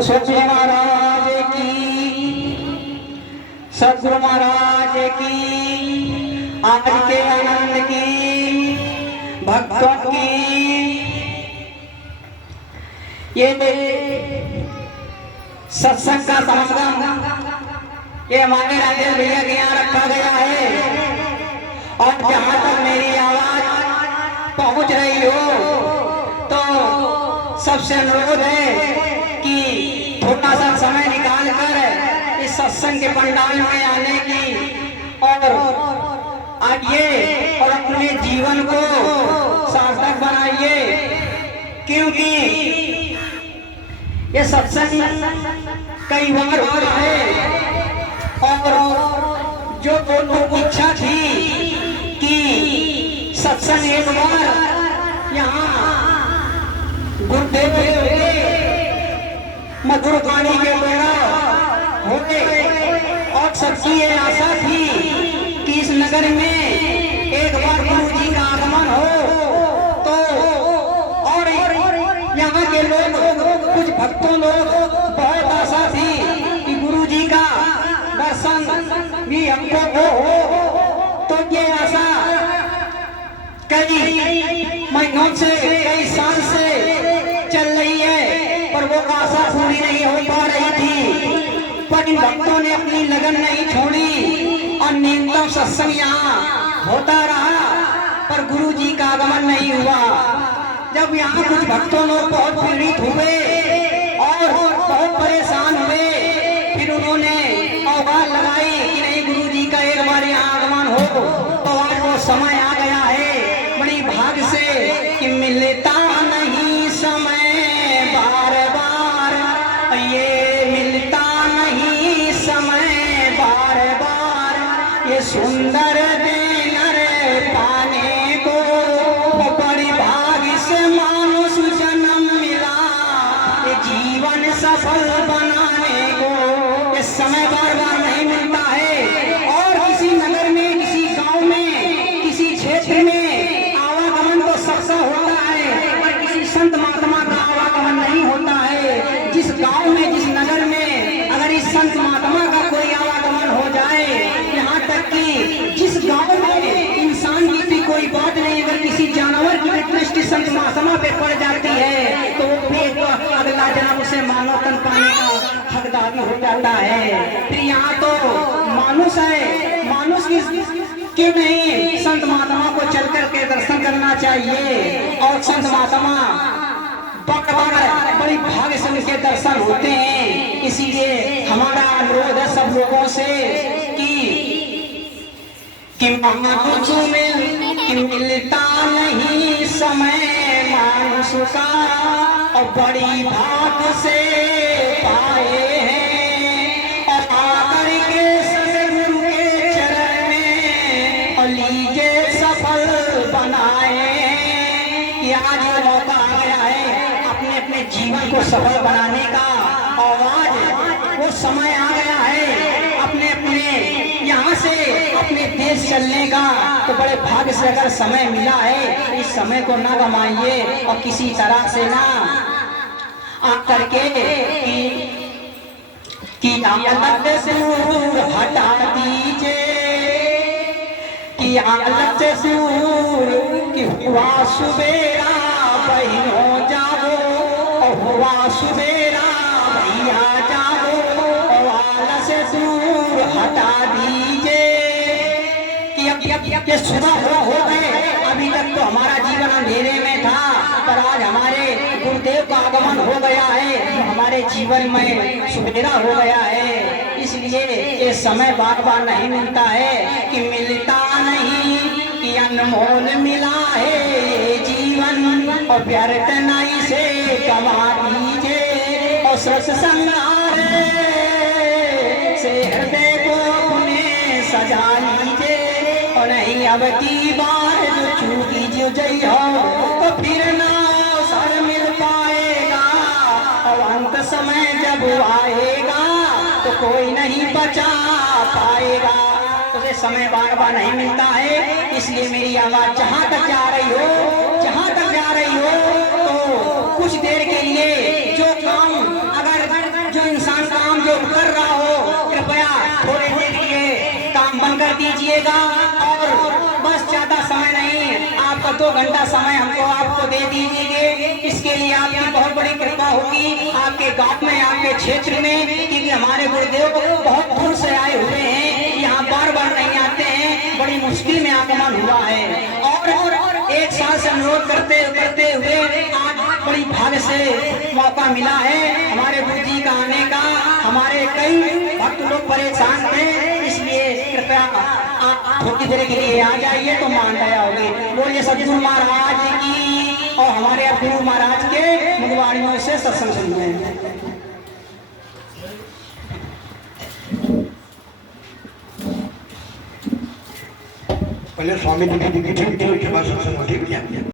सच्चे महाराज की, सतगुरु महाराज की, आज के आनंद की, भक्तों की, ये सत्संग का समागम ये हमारे राजेश भैया के यहाँ रखा गया है। और जहाँ तक मेरी आवाज पहुँच रही हो तो सबसे अनुरोध है कि थोड़ा सा समय निकाल कर इस सत्संग के पंडाल में आने की और आइए और अपने जीवन को सार्थक बनाइए, क्योंकि ये सत्संग कई बार हो रहा है। और जो दोनों इच्छा थी कि सत्संग एक बार यहाँ गुरुदेव के मधुर वाणी के द्वारा होते, और सबकी ये आशा थी कि इस नगर में एक बार गुरु जी का आगमन हो तो और यहाँ के लोग कुछ भक्तों लोग बहुत आशा थी कि गुरु जी का दर्शन भी हमको हो। तो ये आशा कई महीनों से कई साल से चल रही है, पर वो आशा पूरी नहीं हो पा रही थी। पर इन भक्तों ने अपनी लगन नहीं छोड़ी और न्यूनतम सत्संग यहाँ होता रहा, पर गुरु जी का आगमन नहीं हुआ। जब यहाँ कुछ भक्तों लोग बहुत पीड़ित हुए और बहुत परेशान हुए, फिर उन्होंने आवाज लगाई कि नहीं, गुरु जी का एक बार यहाँ आगमन हो। तो आज वो समय आ गया है बड़ी भाग से कि मिलता नहीं समय बार बार, ये मिलता नहीं समय बार बार, ये सुंदर देनर पाने को बड़ी भाग से मानुष जन्म मिला, ये जीवन सफल बनाने को ये समय बार बार नहीं मिलता है। और किसी नगर में, किसी गांव में, किसी क्षेत्र में आवागमन तो सबसे होता है, पर किसी संत महात्मा का आवागमन नहीं होता है। जिस गांव में, जिस नगर में अगर इस संत महात्मा का कोई आवागमन हो जाए, यहाँ तक कि जिस गांव में इंसान की भी कोई बात नहीं, अगर किसी जानवर की दृष्टि संत महात्मा पे पड़ जाती है तो फिर अगला जन्म उसे मानव तन पाने का हकदार हो जाता है। फिर यहाँ तो मानुष है, मानुष क्यों नहीं संत महात्मा को चल करके दर्शन करना चाहिए। और संत महात्मा बड़ी भाग्य से उनके दर्शन होते हैं। इसीलिए हमारा अनुरोध है सब लोगों से कि मानुष में कि मिलता नहीं समय मानुष का, और बड़ी भाग से पाए हैं और आकर के सदगुरु के चरण में और लीजिए सफल बनाए कि आज ये मौका आ गया है अपने अपने जीवन को सफल बनाने का। और आज वो समय आ गया है अपने अपने यहाँ से अपने देश चलने का। तो बड़े भाग्य से अगर समय मिला है, इस समय को ना गमाइए और किसी तरह से ना आकर के कि आलत से दूर हटा दीजिए, कि आलत से दूर कि हुआ सुबेरा बहनों जाओ, और हुआ सुबेरा भैया जाओ, और आलत से दूर हटा दीजिए कि सुबह हो गए। अभी तक तो हमारा जीवन अंधेरे में था, पर आज हमारे गुरुदेव का आगमन हो गया है, हमारे जीवन में सुबेरा हो गया है। इसलिए ये समय बार बार नहीं मिलता है कि मिलता नहीं कि अनमोल मिला है ये जीवन, और व्यर्थ नहीं से गवा दीजिए। और सत्संग से हृदय को अपने सजा लीजिए, और नहीं अब की बार जो चूकी जो जई हो तो फिर ना सर मिल पाएगा। और अंत समय जब आएगा तो कोई नहीं बचा पाएगा। तो ये समय बार बार नहीं मिलता है। इसलिए मेरी आवाज जहाँ तक जा रही हो, जहाँ तक जा रही हो, मिलेगा। और बस ज्यादा समय नहीं, आपका 2 घंटा समय हमको आपको दे दीजिए, इसके लिए आपकी बहुत बड़ी कृपा होगी आपके गांव में, आपके क्षेत्र में, क्योंकि हमारे गुरुदेव बहुत दूर से आए हुए हैं, यहाँ बार बार नहीं आते हैं, बड़ी मुश्किल में आगमन हुआ है। और एक साल से अनुरोध करते करते हुए आज बड़ी भाग्य से मौका मिला है हमारे गुरु जी का आने का। हमारे कई भक्त लोग परेशान थे, इसलिए कृपया आप थोड़ी देर के लिए आ जाइए तो मान दया होगी। बोलिए सदगुरु महाराज की और हमारे गुरु महाराज के मुखवाणियों से सत्संग सुनिए। पहले स्वामी जी की ठीक थी, उसके बाद सत्संग ठीक किया।